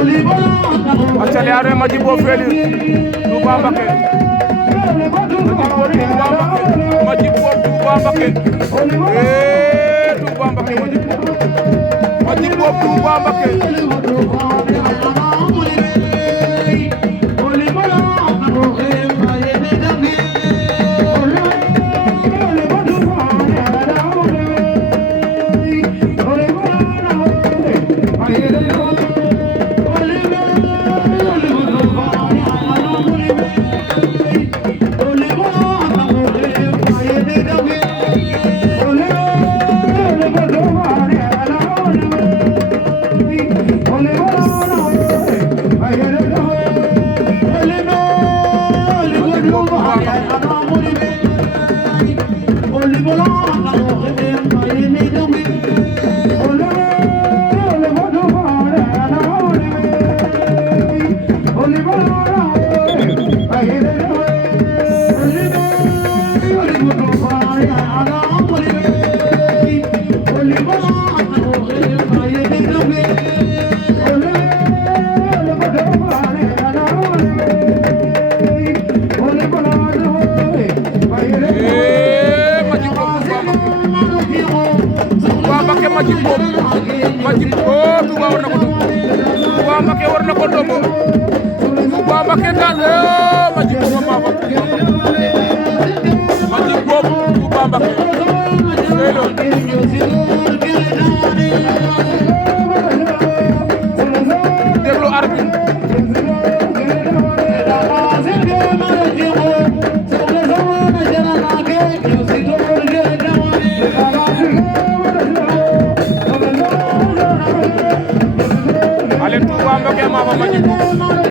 acca leyaano Madjibou Fely Touba Mbacké Madjibou Touba Mbacké Touba Mbacké Madjibou Touba Mbacké Madjibou Touba war na ko dóom Touba Mbacké war na ko dóom Touba Mbacké daan Madjibou ma maafa Madjibou Touba Mbacké déglu arbitre ale Touba Mbacké maafa Madjibou